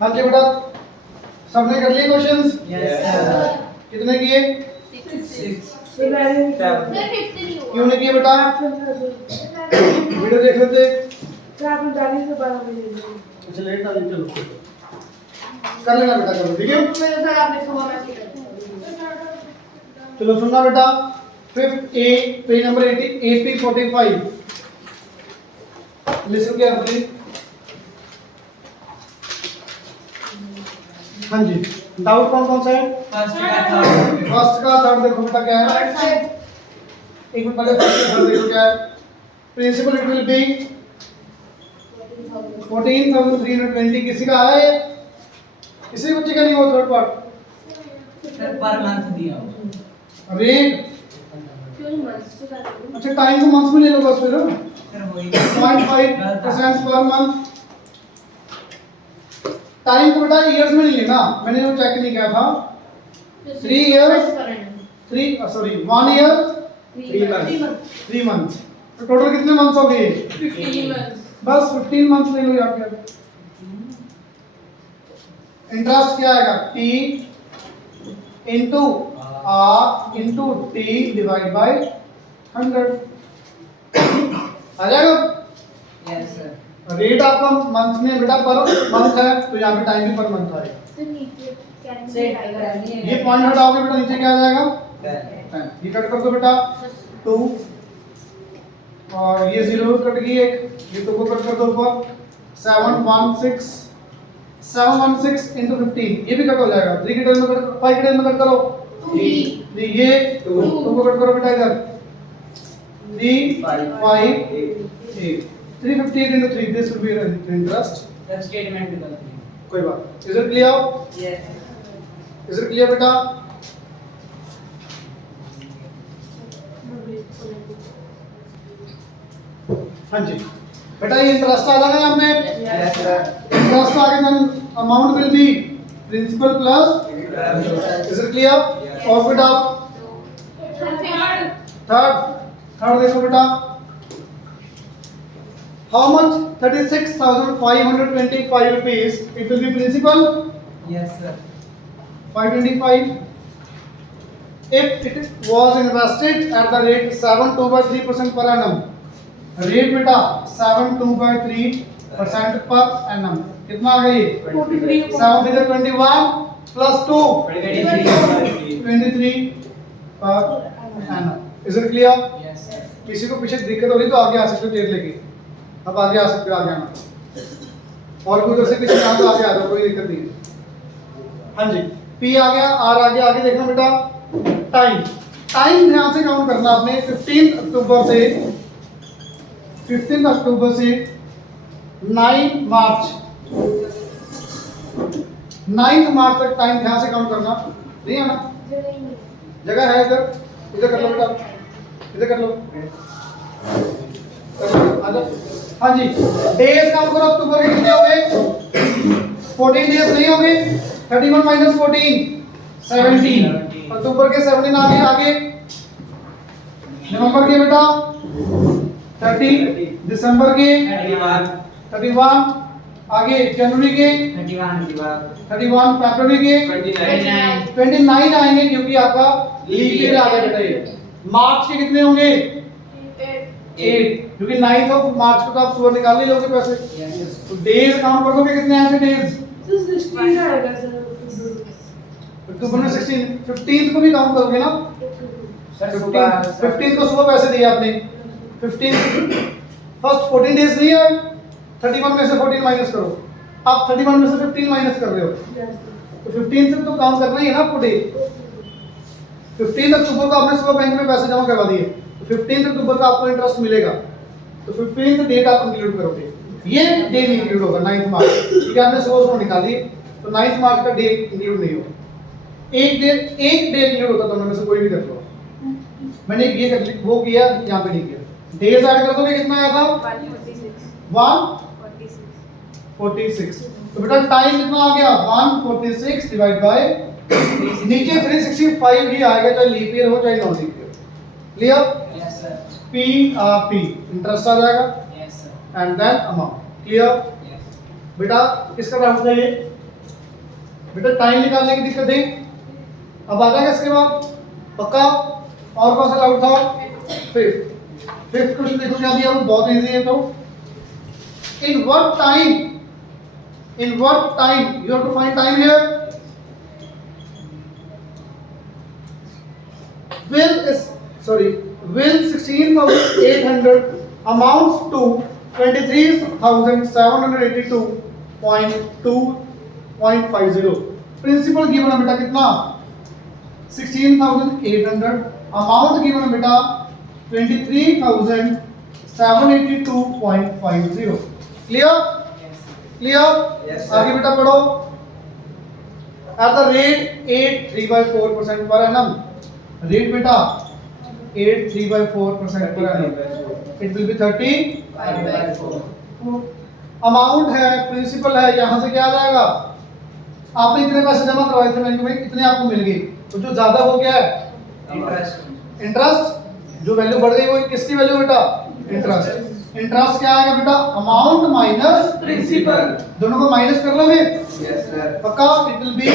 हाँ जी बेटा, सबने कर लिए क्वेश्चंस? यस कितने किए? 6 क्यों नहीं किए बेटा? वीडियो देख लेते। अच्छा लेट आ गई, चलो कर लेना बेटा, करो ठीक है। चलो सुनना बेटा, fifth A page number 80 AP 45 listen carefully. हाँ जी, डाउट कौन कौन सा है? फर्स्ट का थर्ड देखो बेटा क्या है। एक मिनट पहले फर्स्ट का थर्ड देखो क्या है। Principal it will B 14,320। किसी का है? किसी बच्चे का नहीं हो third part? Sir per month दिया हो रेट अच्छा टाइम को मंथ्स में ले लो बस फिर सर वही 0.5% पर मंथ। टाइम को बेटा इयर्स में नहीं लेना, मैंने वो चेक नहीं किया था। 3 इयर्स 1 ईयर 3 मंथ्स, तो टोटल कितने मंथ्स हो गए? 15 months. बस 15 मंथ्स ले लो यहाँ पे। इंटरेस्ट क्या आएगा? T into R into T divide by 100 आ जाएगा। यस सर रेट आपका मंथ में बेटा पर मंथ है, तो यहाँ पे टाइम भी पर मंथ आएगा। ये पॉइंट हटाओगे बेटा, नीचे क्या आ जाएगा? 10। ये कट कर दो बेटा 2 और ये 0 कट गई एक, ये 2 को कट कर दो ऊपर 716 into 15 ये भी कट हो जाएगा। 3 के टर्म में कट, 5 के टर्म में कट करो 3 ये 2 को कट करो बेटा इधर 3 5 8 358 into 3 this will be interest। Sir statement निकाल दिया कोई बात। Is it clear? Yes is it clear बेटा? हाँ जी बेटा, ये इंटरेस्ट आ जाएगा यहाँ पे। यस सर इंटरेस्ट आगे then amount will be principal plus. Is it clear? और बेटा थर्ड देखो बेटा, how much 36,525 rupees it will be principal yes sir 525 if it was invested at the rate 7.2/3% per annum। Rate बेटा 7.2/3% पर annum कितना आ गई? 7 is 21 plus 2 23 पर annum। Is it clear? Yes sir किसी को पीछे दिक्कत हो रही तो आगे आ सकते हो टेप लेके, अब आगे आ सकते हो, आगे आना। और कोई से किसी काम तो आगे आ जाओ, कोई दिक्कत नहीं है। हाँ जी, पी आ गया, आर आ गया। आगे देखना बेटा टाइम। टाइम ध्यान से काउंट करना आपने। 15 अक्टूबर से 9 मार्च 9 मार्च तक टाइम ध्यान से काउंट करना। नहीं है ना? जगह है इधर, इधर कर लो बेटा, इधर कर लो। हाँ जी, डेज काउंट करो। अक्टूबर के कितने हो गए? 14 डेज नहीं हो गए? 31 माइनस 14 17। अक्टूबर के 17 आ गए। आगे नवंबर के बेटा 30, दिसंबर के 31, आगे जनवरी के 31, फरवरी के 29 आएंगे क्योंकि आपका लीप ईयर आ गया बेटा। ये मार्च के कितने होंगे? 8, क्योंकि 9th ऑफ मार्च को तो आप सुबह निकाल ही लोगे पैसे। तो डेज काउंट कर दोगे कितने आए थे डेज? अक्टूबर में 16, 15 को भी काउंट करोगे ना? 15 को सुबह पैसे दिए आपने। 15 फर्स्ट 14 डेज नहीं है, 31 में से 14 माइनस करो। आप 31 में से 15 माइनस कर रहे हो, तो 15 से तो काउंट करना ही है ना आपको डे। 15 अक्टूबर को आपने सुबह बैंक में पैसे जमा करवा दिए, तो 15 अक्टूबर का आपको इंटरेस्ट मिलेगा, तो 15 डेट आप इंक्लूड करोगे। ये डे नहीं इंक्लूड होगा 9 मार्च, क्योंकि आपने सुबह निकाली, तो 9 मार्च का डे इंक्लूड नहीं होगा। एक डे इंक्लूड होता, दोनों में से कोई भी कर लो। मैंने ये कर वो किया, यहाँ पे नहीं किया। डेज ऐड कर दोगे कितना आया था? 146। तो बेटा टाइम कितना आ गया? 146 डिवाइड बाय नीचे 365 ही आएगा, चाहे लीप ईयर हो चाहे non leap year. Clear? Yes sir P interest आ जाएगा yes sir and then amount. Clear? Yes बेटा किसका डाउट है ये? बेटा टाइम निकालने की दिक्कत है। अब आ जाएगा इसके बाद पक्का। और कौन सा डाउट था? फिफ्थ क्वेश्चन देखो क्या दिया, वो बहुत इजी है। तो in what time you have to find time here. will 16,800 amounts to 23,782.2.50। Principal given है बेटा कितना? 16,800, अमाउंट गिवन है बेटा 23,782.50। क्लियर? Yes, sir. आगे बेटा पढ़ो। At the rate 8.3/4% per annum, rate बेटा 8.3/4% per annum, it will be 30/4। Amount है, प्रिंसिपल है, यहाँ से क्या आ जाएगा? आपने इतने पैसे जमा करवाए थे बैंक में, इतने आपको मिल गए, तो जो ज्यादा हो गया है इंटरेस्ट, जो वैल्यू बढ़ गई वो किसकी वैल्यू बेटा? इंटरेस्ट। इंटरेस्ट क्या आएगा बेटा? Amount minus principal. दोनों को माइनस कर लोगे? Yes sir. पक्का? It will be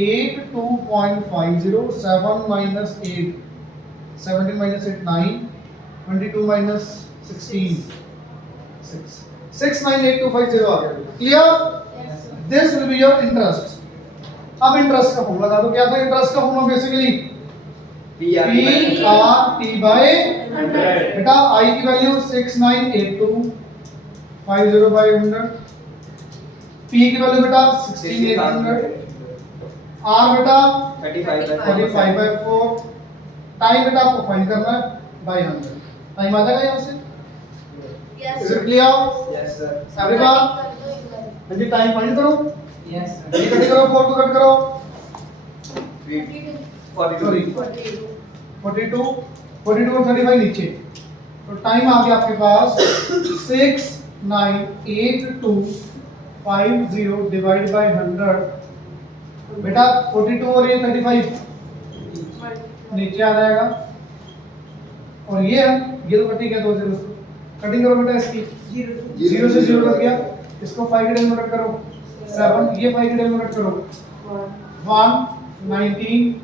82.50, 7 minus 8, 17 minus 8 9, 22 minus 16 6, 698,250 आ गया। Clear? This will be your interest. अब इंटरेस्ट का फॉर्मूला लगा दो। क्या था इंटरेस्ट का formula? Basically P R T by 100। बेटा I की वैल्यू 6982.50/100, P की वैल्यू बेटा 16800, R बेटा 35/4, टाइम बेटा आपको फाइंड करना है बाय 100। टाइम आ जाएगा यहाँ से। Is it clear? Yes sir. Everyone जी टाइम फाइंड करो। यस ये कट करो, 4 को कट करो। 42 42 और 35 नीचे, तो टाइम आ गया आपके पास 698,250 डिवाइड बाय 100। बेटा 42 और ये 35 नीचे आ जाएगा, और ये तो कटी गया 2 0 से। कटिंग करो बेटा इसकी, 0 से 0 कट गया, इसको 5 के डेल में कट करो 7, ये 5 के डेल में कट करो 1 19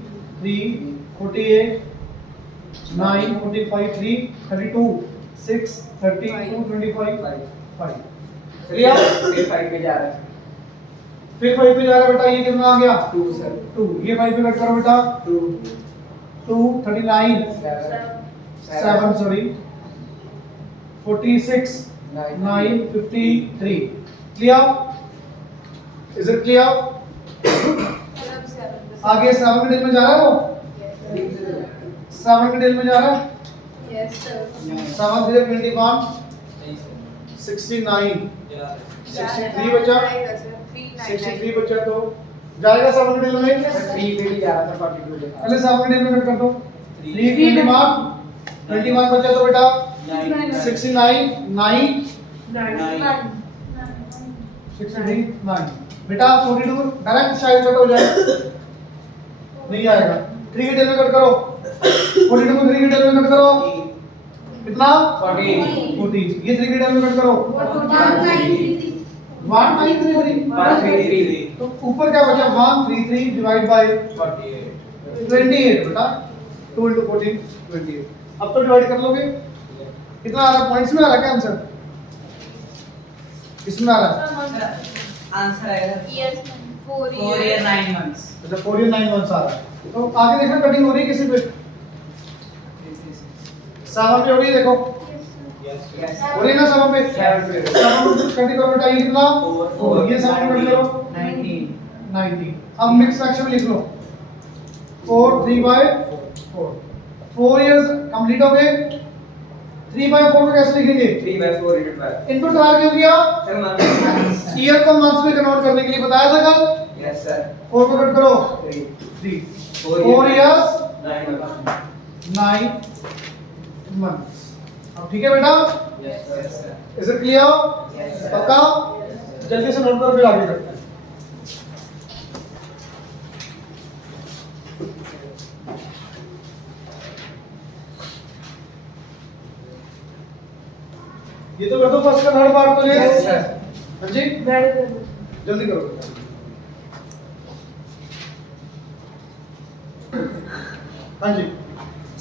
3 48 9 45 3 32 6 30 2 25 5। फिर 5 पे जा रहा है। फिर 5 पे जा रहा है बेटा, ये कितना आ गया 2 सर। 2, ये 5 पे कट करो बेटा 2 2 39 7 sorry 46 9 53। Clear? Is it clear? आगे 7 के डेल में जा रहा है वो, 7 के डेल में जा रहा है। Yes, sir. 7 3 21 69 63 बचा, 63 बचा, तो जाएगा 7 के डेल में। 3 पे भी जा रहा था 42 पे। पहले 7 के डेल में कट कर दो। 3 21 बचा, तो बेटा 69 9 63 9 बेटा 42 डायरेक्ट साइड कट हो जाएगा, नहीं आएगा। 3 के डेल में कट करो, 42 को 3 के डेल में कट करो कितना 40। ये 3 के डेल में कट करो 193, तो ऊपर क्या बचा 133 डिवाइड बाय 28 बेटा 2 into 14 28। अब तो डिवाइड कर लोगे, कितना आ रहा है? पॉइंट्स में आ रहा है क्या आंसर? किसमें आ रहा है? आंसर आएगा Yes, 4 4 year 9 months। अच्छा 4 या 9 मंथ्स आ रहा है। तो आगे देखना कटिंग हो रही है किसी पे? 7 पे हो रही है, देखो यस हो रही है ना 7 पे। 7 पे 7 पे कटिंग करो बेटा, ये कितना 4, ये 7 पे कट करो 19 90। अब मिक्स फ्रैक्शन में लिख लो 4 3/4, 4 इयर्स कंप्लीट हो गए। 3/4 को कैसे लिखेंगे? 3/4 into 12 इनटू 12 क्यों किया? Sir month. ईयर को मंथ्स में कन्वर्ट करने के लिए बताया था कल। Yes sir. 4 को कट करो 3 3, 4 इयर्स 9 months। 9 मंथ्स। अब ठीक है बेटा, yes sir. Is it clear? Yes sir. पक्का? जल्दी से नोट करो, फिर आगे करते हैं। ये तो कर दो फर्स्ट का थर्ड पार्ट तो ले। Yes sir. हाँ जी जल्दी करो। हाँ जी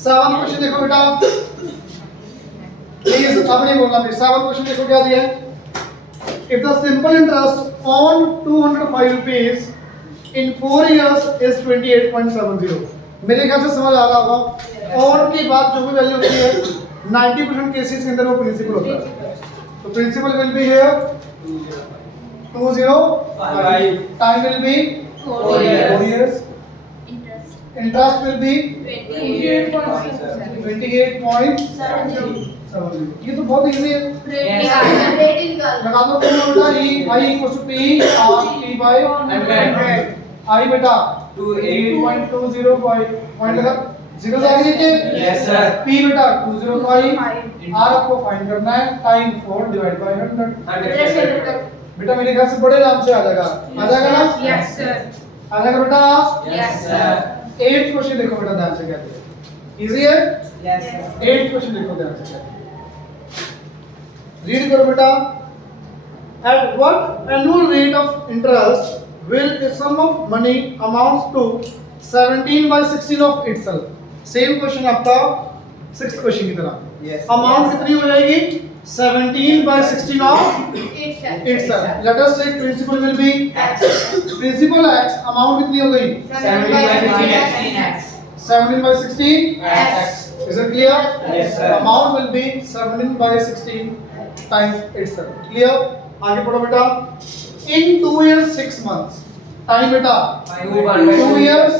7 क्वेश्चन देखो बेटा प्लीज अब नहीं बोलना प्लीज 7 क्वेश्चन देखो क्या दिया है if the simple interest on 205 rupees in 4 years is 28.70 मेरे ख्याल से समझ आ रहा होगा और की बात जो भी वैल्यू होती है 90% केसेस के अंदर वो प्रिंसिपल होता है तो principal will be here 205 time will be 4 years. Interest. interest will be 28.70. 28.70 ये तो बहुत इजी है Rate लगा दो फॉर्मूला बेटा E I equals to P R T by 100 I बेटा 28.20 पॉइंट लगा जीरो से आगे नीचे Yes, sir. P बेटा 205 R आपको फाइंड करना है टाइम 4 डिवाइड बाय 100 बेटा मेरे ख्याल से बड़े आराम से आ जाएगा ना Yes, sir. आ जाएगा बेटा Yes, sir. 8 क्वेश्चन देखो बेटा ध्यान से क्या है इजी है Yes, sir. 8 क्वेश्चन देखो ध्यान से क्या है रीड करो बेटा at what annual rate of interest will the sum of money amounts to 17 by 16 of itself same question आपका 6th क्वेश्चन की तरह Yes. अमाउंट कितनी हो जाएगी 17 by 16 of itself let us take principal will be principal x amount कितनी हो गई 17 by 16 X. is it clear Yes, sir. amount will be 17 by 16 times itself clear आगे पढ़ो बेटा in 2 years 6 months टाइम बेटा 2 years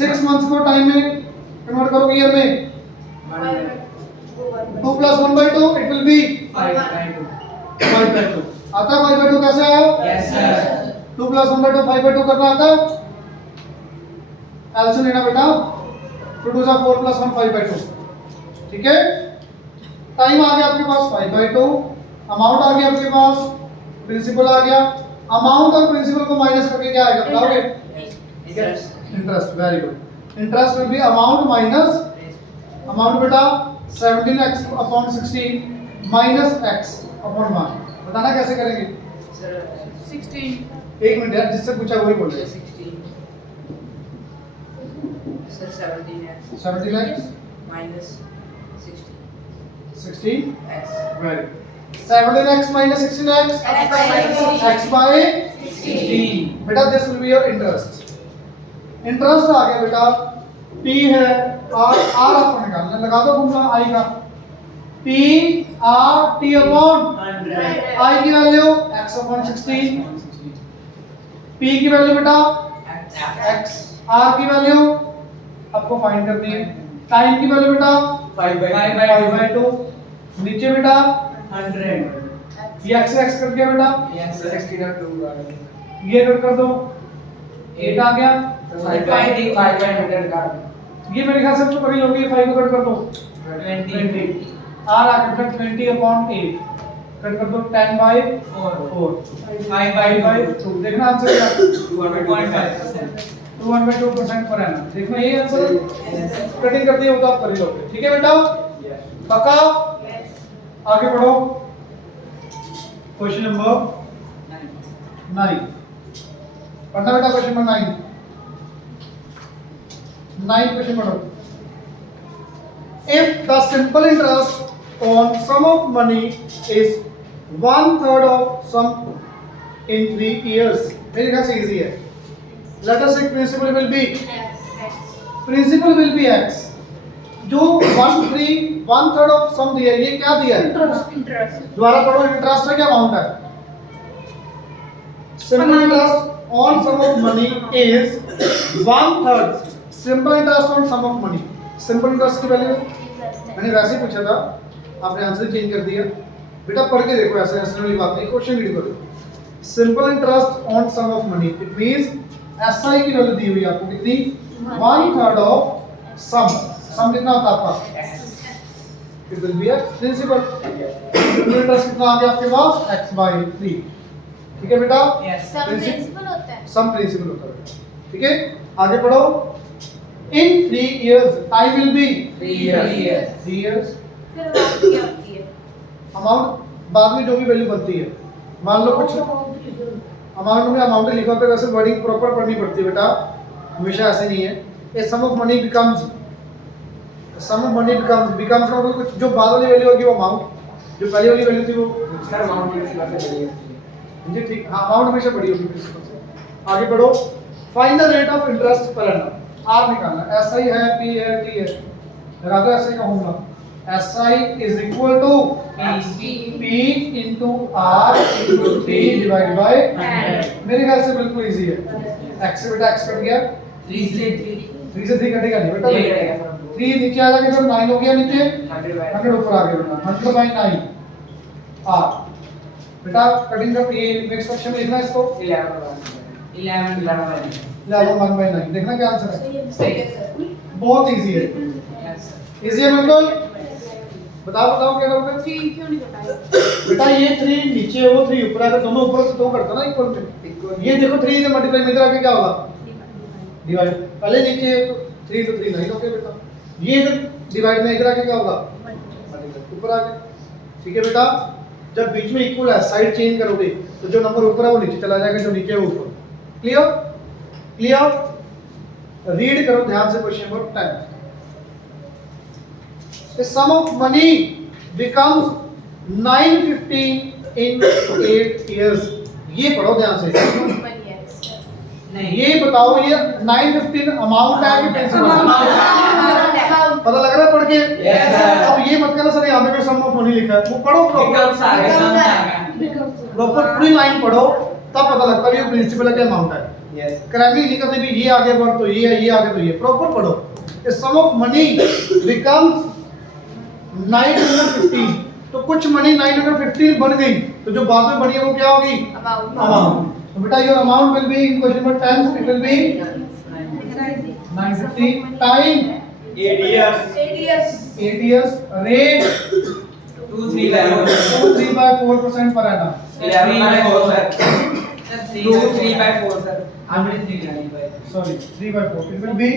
6 months को time में convert करोगे ईयर में 2 plus 1 by 2 it will be 5 by 2 आता है 5 by 2 कैसे आया Yes, sir. 2 plus 1 by 2 5 by 2 करना आता है एलसीएम लेना बेटा 2 2 4 plus 1 5 by 2 ठीक है टाइम आ गया आपके पास 5 by 2 अमाउंट आ गया आपके पास प्रिंसिपल आ गया अमाउंट और प्रिंसिपल को माइनस करके क्या आएगा बताओगे interest very good interest will be amount minus amount बेटा 17x upon 16 minus x upon 1 बताना कैसे करेंगे 16. एक मिनट यार जिससे पूछा वही बोल रहे 17x16 very 17x minus 16x x by 16 बेटा this will be your interest interest आ गया बेटा p है r r आपको निकालना है लगा दो फॉर्मूला i का p r t upon i की वैल्यू x upon 16 p की वैल्यू बेटा x r की वैल्यू आपको फाइंड करनी है टाइम की वैल्यू बेटा 5 by 2 नीचे बेटा 100 ये x x कर दिया बेटा ये कर दो 8 आ गया ये मेरे ख्याल से तो करी होगी 5 को कट कर दो 20 r आ गया 20 upon 8 कट कर दो 10 by 4 5 by 2 देखना आंसर क्या 2.5% पर है ना देखना ये आंसर कटिंग कर दिया हो तो आप कर ही लोगे ठीक है बेटा पक्का आगे बढ़ो क्वेश्चन नंबर 9 पढ़ना बेटा क्वेश्चन नंबर 9 क्वेश्चन पढ़ो if the simple interest on sum of money is 1/3 of sum in 3 years मेरे ख्याल से इजी है let us say principal will be x जो 1/3 of sum दिया है ये क्या दिया है Interest. दोबारा पढ़ो इंटरेस्ट है क्या अमाउंट है simple interest on sum of money is 1/3 simple interest on sum of money simple interest की वैल्यू मैंने वैसे ही पूछा था आपने आंसर चेंज कर दिया बेटा पढ़ के देखो ऐसे ऐसे वाली बात नहीं क्वेश्चन रीड करो simple interest on sum of money it means SI की वैल्यू दी हुई है आपको कितनी 1/3 ऑफ सम कितना होता है आपका it will be principal simple interest कितना आ गया आपके पास x by 3 ठीक है बेटा Some principal होता है. सम प्रिंसिपल होता है ठीक है आगे पढ़ो इन 3 years time will B 3 years फिर बात क्या होती है? अमाउंट बाद में जो भी वैल्यू बनती है मान लो कुछ अमाउंट में अमाउंट लिखा होता है वैसे वर्डिंग प्रॉपर पढ़नी पड़ती है बेटा हमेशा ऐसे नहीं है। A sum of money becomes, sum of money becomes का मतलब कुछ जो बाद वाली वैल्यू होगी वो अमाउंट, जो पहले वाली वैल्यू थी वो सर अमाउंट की बात करिए। जी ठीक, हाँ अमाउंट हमेशा बड़ी होगी प्रिंसिपल से। आगे बढ़ो, find the rate of interest per annum, R निकालना, एस आई है, पी है, टी है, लगा दो एस आई का होगा, S I is equal to P into R into T divide by 100। मेरे ख्याल से बिल्कुल इजी है। एक्स से बेटा एक्स कट गया, 3 से 3 कटेगा नहीं बेटा, ये कटेगा सर। 3 नीचे आ जाएगा तो 9 हो गया नीचे, 100 बाय 100 ऊपर आ गया बेटा, 100 बाय 9 आर। बेटा कटिंग का ये नेक्स्ट क्वेश्चन में लिखना है इसको 11 11 1 बाय 9, देखना क्या आंसर है। सही है सर। बहुत इजी है, यस सर। इजी है बिल्कुल। बताओ क्या करोगे। 3 क्यों नहीं बताया? बेटा ये 3 नीचे है, वो 3 ऊपर है, तो दोनों ऊपर तो 2 करता ना इक्वल में। ये देखो 3 से मल्टीप्लाई में इधर आके क्या होगा, डिवाइड। पहले नीचे है तो 3 तो 3 नहीं होगे बेटा, ये इधर डिवाइड में इधर आके क्या होगा, ऊपर आ गया। ठीक है बेटा, जब बीच में इक्वल है साइड चेंज करोगे तो जो नंबर ऊपर है वो नीचे चला जाएगा, जो नीचे है वो ऊपर। Clear clear. रीड करो ध्यान से question number 10। The sum of money becomes 950 in 8 years। ये पढ़ो ध्यान से। नहीं ये बताओ ये 950 अमाउंट है कि प्रिंसिपल? पता लग रहा है पढ़ के? Yes, sir। अब ये मत कहना सर यहाँ पे कोई सम ऑफ मनी लिखा है, वो पढ़ो बिकम्स आ प्रॉपर, गया। प्रॉपर पूरी लाइन पढ़ो, तब पता लगता है ये प्रिंसिपल है कि अमाउंट है। यस क्रैमिंग नहीं करते भी ये आगे बढ़ तो ये है, ये आगे तो ये, प्रॉपर पढ़ो। The sum of money becomes 950, तो कुछ मनी 915 बन गई, तो जो बाद में बनी है वो क्या होगी, अमाउंट। तो बेटा your amount will be in question number 10, it will B 950 time 8 years 8 years, rate 2.3/4% per annum, 11 by 4 sir. 3 by 4 sir. हमने 3 लगाई भाई। sorry 3/4, it will be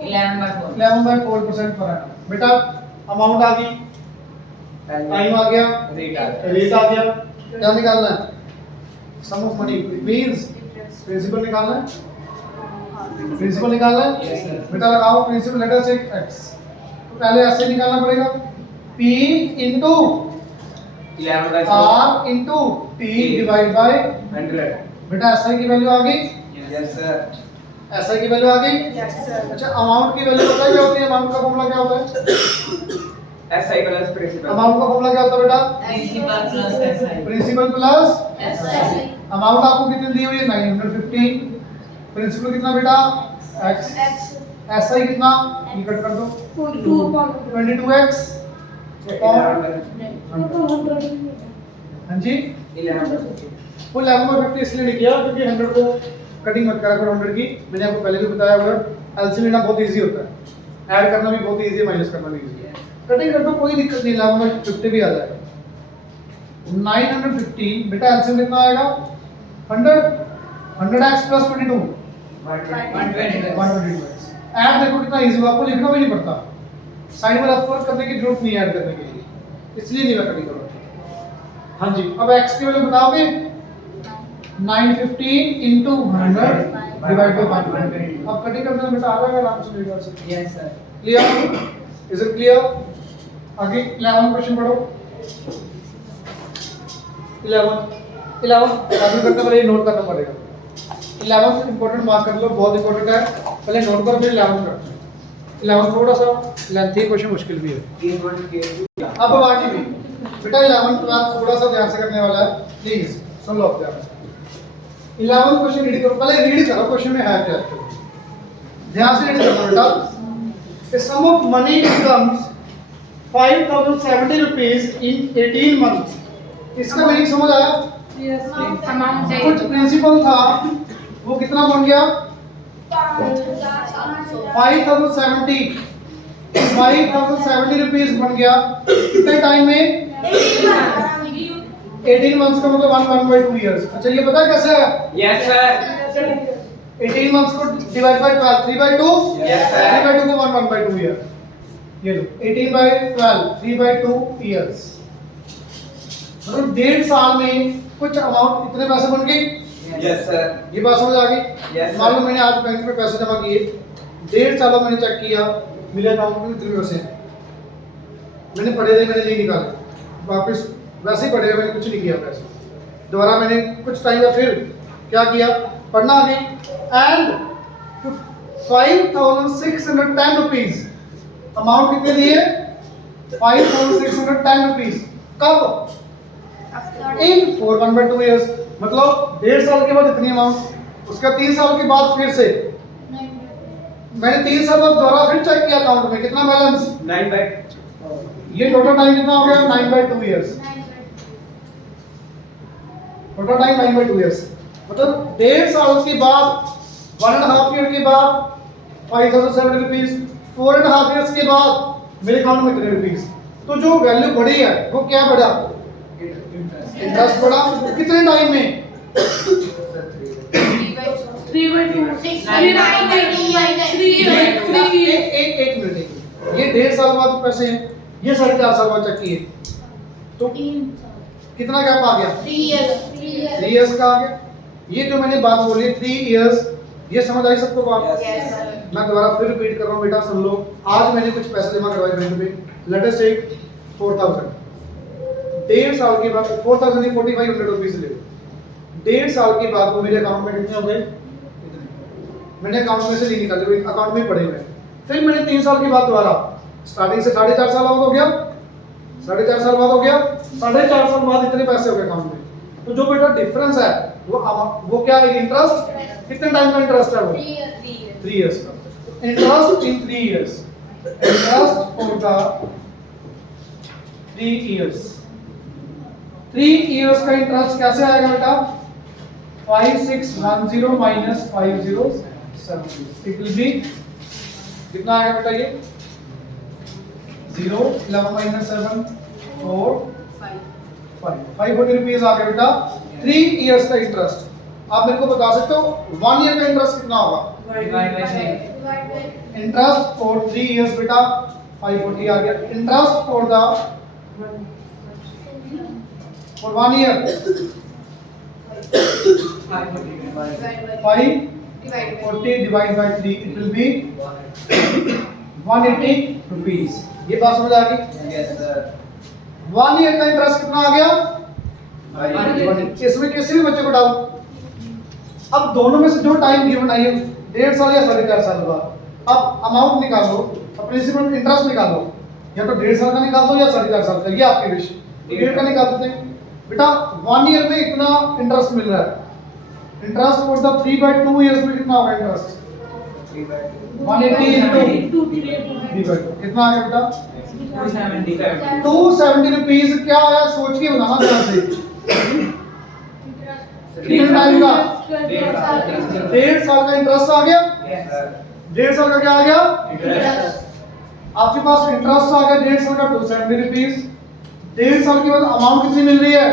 11 by 4 11.4% per annum। बेटा अमाउंट आ गई, टाइम आ गया, रेट आ गया, क्या निकालना है, sum of money means principal निकालना है, प्रिंसिपल निकालना है। Yes, sir। बेटा लगाओ principal, let us take x, तो पहले ऐसे निकालना पड़ेगा, p into 11 by 4 r into t divide by 100। बेटा SI की वैल्यू आ गई, यस सर। SI की वैल्यू आ गई। अच्छा अमाउंट की वैल्यू पता है क्या होती है, अमाउंट का फॉर्मूला क्या होता है, एसआई प्लस प्रिंसिपल। अमाउंट का फॉर्मूला क्या होता है बेटा, principal plus SI. Principal plus amount आपको कितनी दी हुई है 915, प्रिंसिपल कितना बेटा x, SI कितना, ये कट कर दो 22x हाँ जी, 11 फुल 11/50 इसलिए नहीं किया क्योंकि 100 को कटिंग मत करा करो 100 की, मैंने आपको पहले भी बताया हुआ है। एलसीएम लेना बहुत इजी होता है, ऐड करना भी बहुत इजी है, माइनस करना भी इजी है। कटिंग कर दो कोई दिक्कत नहीं, 11/50 भी आ जाएगा। 915 बेटा एलसीएम कितना आएगा 100x प्लस 22 122x। ऐड देखो कितना इजी हुआ, आपको लिखना भी नहीं पड़ता, साइड में रफ वर्क करने की जरूरत नहीं है ऐड करने के लिए, इसलिए नहीं मैं कटिंग कर रहा। हाँ जी, अब x की वैल्यू बताओगे 915 into 100 डिवाइड बाय 100। अब कटिंग करने में बेटा आ जाएगा आराम से, मेरे ख्याल से। Yes sir. Clear, is it clear. आगे 11 क्वेश्चन पढ़ो। 11 आगे करते पहले नोट करना पड़ेगा। 11 इंपॉर्टेंट मार्क कर लो, बहुत इंपॉर्टेंट है, पहले नोट करो फिर 11 करते हैं। 11 थोड़ा सा लेंथी क्वेश्चन, मुश्किल भी है। केस 1 केस 2 अब बाकी भी बेटा 11 12 थोड़ा सा ध्यान से करने वाला है, प्लीज सुन लो ध्यान से। 11 क्वेश्चन रीड करो, पहले रीड करो क्वेश्चन में है क्या, ध्यान से रीड करो बेटा। The sum of money becomes 5070 rupees in 18 months। इसका मीनिंग समझ आया? कुछ प्रिंसिपल था वो कितना बन गया 5070 रुपीस बन गया कितने टाइम में 18 मंथ्स का मतलब 1/2 इयर्स। अच्छा ये पता है कैसे है? Yes sir. 18 मंथ्स को डिवाइड बाय 12 3/2 Yes, sir। 3/2 को 1/2 ईयर, ये लो 18/12 3/2 इयर्स, मतलब 1.5 साल में कुछ अमाउंट इतने पैसे बन गए यस सर। ये बात समझ आ गई? Yes, मान लो sir. मैंने आज बैंक में पैसे जमा किए, 1.5 साल बाद मैंने चेक किया, मेरे अकाउंट में कितने पैसे हैं। मैंने पढ़े थे, मैंने नहीं निकाले, वापस वैसे ही पढ़े, मैंने कुछ नहीं किया पैसे। दोबारा मैंने कुछ टाइम का फिर क्या किया, पढ़ना आगे, एंड 5,610 रुपीज अमाउंट कितने दिए? 5,610 रुपीज। कब? इन 4 years, मतलब 1.5 साल के बाद इतनी अमाउंट, उसका 3 साल के बाद फिर से मैंने 3 साल बाद दोबारा फिर चेक किया अकाउंट में कितना बैलेंस, 9/2। ये टोटल टाइम कितना हो गया? 9/2 years। टोटल टाइम 9/2 years, मतलब 1.5 साल के बाद, 1.5 year के बाद 5,007 रुपीज, 4.5 years के बाद मेरे अकाउंट में इतने रुपीज। तो जो वैल्यू बढ़ी है वो क्या बढ़ा? इंटरेस्ट बढ़ा। कितने टाइम में? 1 मिनट, ये 1.5 साल बाद पैसे हैं, ये 4.5 साल बाद चेक किए, तो कितना गैप आ गया? 3 years का आ गया। ये जो मैंने बात बोली 3 years, ये समझ आई सबको बात? मैं दोबारा फिर रिपीट कर रहा हूँ, बेटा सुन लो। आज मैंने कुछ पैसे जमा करवाए बैंक में, लेट अस टेक 4,000। 1.5 साल के बाद 4,000 नहीं 4,500 रुपीज ले, 1.5 साल के बाद वो मेरे अकाउंट में कितने हो गए? मैंने अकाउंट में से नहीं निकाले, वो अकाउंट में ही पड़े हुए हैं। फिर मैंने 3 साल के बाद दोबारा, स्टार्टिंग से 4.5 साल बाद हो गया, 4.5 साल बाद हो गया, 4.5 साल बाद इतने पैसे हो गए अकाउंट में। तो जो बेटा डिफरेंस है वो क्या है? इंटरेस्ट। कितने टाइम का इंटरेस्ट है वो? 3 years का। Interest in 3 years, interest for the 3 years। 3 years का इंटरेस्ट कैसे आएगा बेटा? 5,610 minus 5,070, इट विल बी कितना आएगा बेटा? ये 0, 11 minus 7, 4, 540 रुपीज आ गया बेटा 3 years का इंटरेस्ट। आप मेरे को बता सकते हो 1 year का इंटरेस्ट कितना होगा? इंटरेस्ट फॉर 3 years बेटा 540 आ गया। Interest for 1 year 540 divided by 3, it will be 180 rupees। ये बात समझ आ गई? Yes sir. 1 year का इंटरेस्ट कितना आ गया? इसमें किसी भी बच्चे को डाउट? अब दोनों में से जो टाइम गिवन आई है 1.5 साल या 4.5 साल बाद, अब अमाउंट निकालो, अब प्रिंसिपल इंटरेस्ट निकालो, या तो 1.5 साल का निकाल दो या 4.5 साल का, ये आपकी विश। 1.5 का निकाल देते हैं बेटा। 1 year में इतना इंटरेस्ट मिल रहा है, इंटरेस्ट फॉर द 3/2 years में कितना होगा इंटरेस्ट? 180 into 3/2 कितना आ गया बेटा? 270 रुपीज। क्या आया सोच के बताना ध्यान से। कितने टाइम का? 1.5 साल का इंटरेस्ट आ गया। 1.5 साल का क्या आ गया? आपके पास इंटरेस्ट आ गया 1.5 साल का 270 रुपीज। 1.5 साल के बाद अमाउंट कितनी मिल रही है?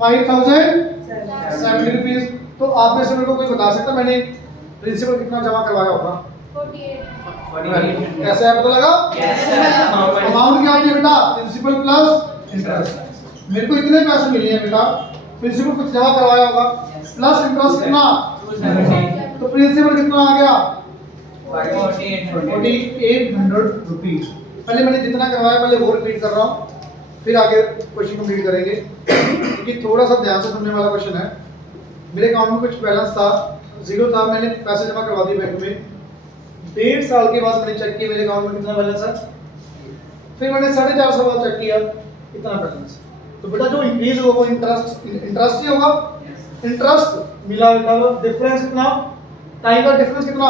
5,070 रुपीज। तो आप में से मेरे को कोई बता सकता मैंने प्रिंसिपल कितना जमा करवाया होगा? 48। कैसे है पता लगा? अमाउंट क्या है बेटा? Principal plus interest. मेरे को इतने पैसे मिले हैं बेटा, प्रिंसिपल कुछ जमा करवाया होगा प्लस इंटरेस्ट कितना? तो प्रिंसिपल कितना आ गया? 4,800 रुपीज। पहले मैंने जितना करवाया पहले वो रिपीट कर रहा हूँ, फिर आगे क्वेश्चन कंप्लीट करेंगे, क्योंकि थोड़ा सा ध्यान से सुनने वाला क्वेश्चन है। मेरे अकाउंट में कुछ बैलेंस था, 0 था, मैंने पैसे जमा करवा दिए बैंक में। 1.5 साल के बाद मैंने चेक किया मेरे अकाउंट में कितना बैलेंस है। फिर मैंने 4.5 साल बाद चेक किया इतना बैलेंस। तो बेटा जो इंक्रीज होगा वो इंटरेस्ट ही होगा। इंटरेस्ट मिला बेटा, डिफरेंस कितना? टाइम का डिफरेंस कितना?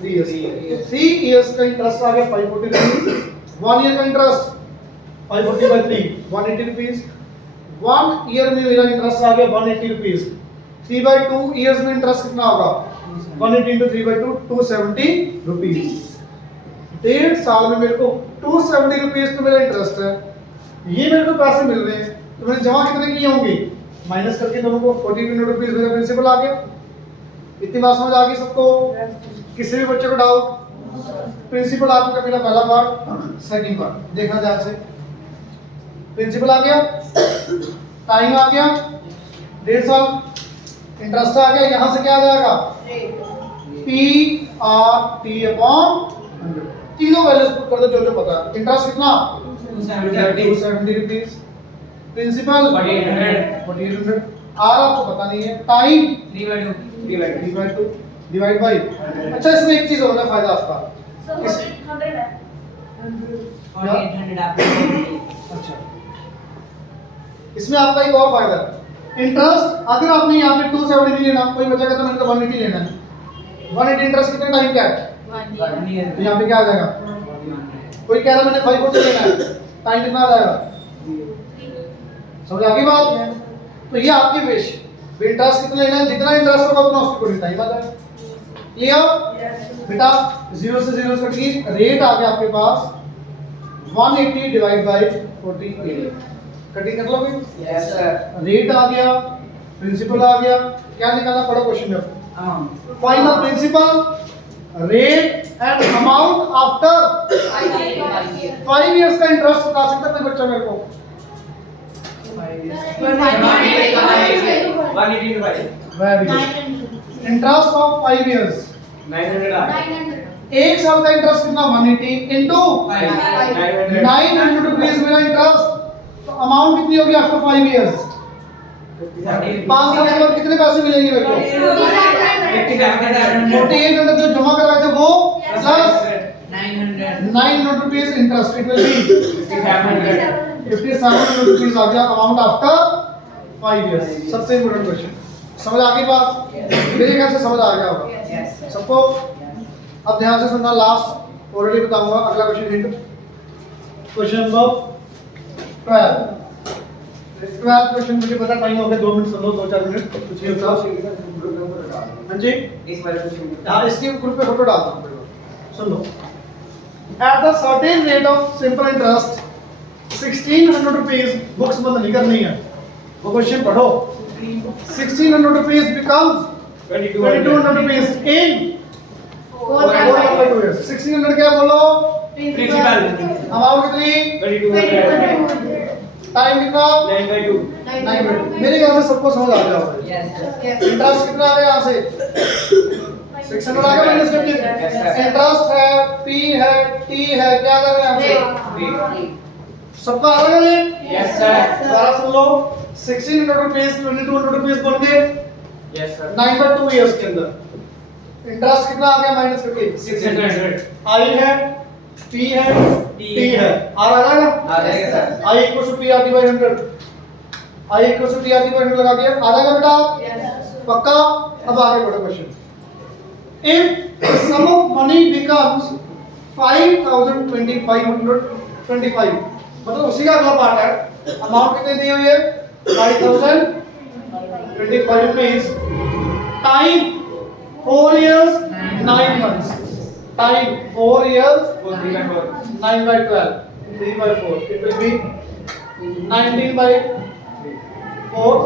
3 years। 3 years का इंटरेस्ट आ गया 540 रुपीज। 1 year का इंटरेस्ट 540 by 3 180 रुपीज। 1 year में मेरा इंटरेस्ट आ गया 180 रुपीज। 3/2 years में इंटरेस्ट कितना होगा? 180 into 3/2 270 रुपीज। 1.5 साल में मेरे को 270 रुपीज तो मेरा इंटरेस्ट है, ये मेरे को पैसे मिल रहे हैं। तो मैंने जमा कितने किए होंगे? माइनस करके दोनों को 40 रुपीज मेरा प्रिंसिपल आ गया। इतनी बात समझ आ गई सबको? किसी भी बच्चे को डाउट? प्रिंसिपल आपका मेरा पहला पार्ट, सेकंड पार्ट देखना ध्यान से। प्रिंसिपल आ गया, टाइम आ गया 1.5 साल, इंटरेस्ट आ गया, यहाँ से क्या आ जाएगा पी आर टी अपॉन 100, तीनों वैल्यूज पुट कर दो जो जो पता है। इंटरेस्ट कितना 270 रुपीज, प्रिंसिपल 4800, आर आपको पता नहीं है, टाइम 3/2 डिवाइड बाई। अच्छा इसमें एक चीज होगा फायदा आपका, अच्छा इसमें आपका एक और फायदा है, इंटरेस्ट अगर आपने यहाँ पे 270 नहीं लेना, कोई बचेगा तो मैंने तो 180 लेना है। 180 इंटरेस्ट कितने टाइम का है, तो यहाँ पे क्या आ जाएगा, कोई कह रहा मैंने 540 लेना है, टाइम कितना आ जाएगा, समझ आ गई बात। तो ये आपकी विश, इंटरेस्ट कितना लेना है, जितना इंटरेस्ट होगा उतना उसकी कोई टाइम आ जाएगा। क्लियर बेटा, 0 से 0 कट गई, रेट आ गया आपके पास 180 डिवाइड बाय 48, कटिंग कर लोगे, यस सर। रेट आ गया, प्रिंसिपल आ गया, क्या निकालना पड़ा क्वेश्चन में, find the principal rate and amount after 5 years का इंटरेस्ट बता सकता है कोई बच्चा मेरे को, 180 very good, interest of 5 years 900 एक साल का इंटरेस्ट कितना 180 इनटू 900 रुपीस मेरा इंटरेस्ट, तो अमाउंट कितनी होगी आफ्टर 5 इयर्स, 5 साल के बाद कितने पैसे मिलेंगे मेरे को, 4800 जो जमा करवाए थे वो plus 900 rupees interest, it will be 5700 rupees आ गया अमाउंट आफ्टर 5 इयर्स। सबसे इंपॉर्टेंट क्वेश्चन, समझ आ गई बात, मेरे ख्याल से समझ आ गया होगा सबको। अब ध्यान से सुनना, लास्ट ऑलरेडी बताऊंगा, अगला question hint, question number 12 question, मुझे पता टाइम हो गया, 2 मिनट सुन लो, 2-4 मिनट कुछ नहीं होता। हाँ जी हाँ, इसके ग्रुप पे फोटो डालता हूँ, सुन लो। At the certain rate of simple interest 1600 rupees, books बंद नहीं करनी है, वो क्वेश्चन पढ़ो। 1600 rupees becomes 2200 rupees in 4 years। 1600 क्या बोलो, प्रिंसिपल अमाउंट कितनी, 2200, टाइम कितना 9/2, 9 मिनट। मेरे ख्याल से सबको समझ आ गया होगा। इंटरेस्ट कितना आ गया यहाँ से 600 आ गया माइनस करके, इंटरेस्ट है, पी है, टी है, क्या आ जाएगा यहाँ से, सबका आ गया ये, यस सर। दोबारा सुन लो, 1600 रुपीज 2200 रुपीज बोल के यस सर। 9/2 इयर्स के अंदर इंटरेस्ट कितना आ गया माइनस करके, 600 आई है, पी है, टी है, आर आ जाएगा, आ जाएगा sir. I equal to P R T by 100, I equal to T R T by 100 लगा दिया, आ जाएगा बेटा, पक्का। अब आगे बढ़ो question, if sum of money becomes 5225 मतलब उसी का अगला पार्ट है, अमाउंट कितने दी हुई है 5025 rupees, time 4 years 9 months, time 4 years 9/12, 3/4, it will be 19/4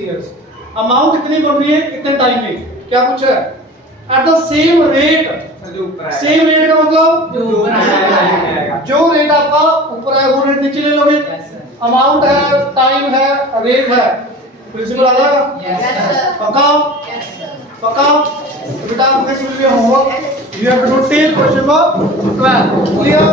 years। Amount कितनी बन रही है इतने टाइम में, क्या कुछ है, at the same rate, same rate का मतलब जो रेट आपका ऊपर है वो रेट नीचे ले लोगे, अमाउंट है, टाइम है, रेट है, प्रिंसिपल आ जाएगा, पक्का पक्का। बेटा आपके लिए homework, you have to tell question number 12, clear.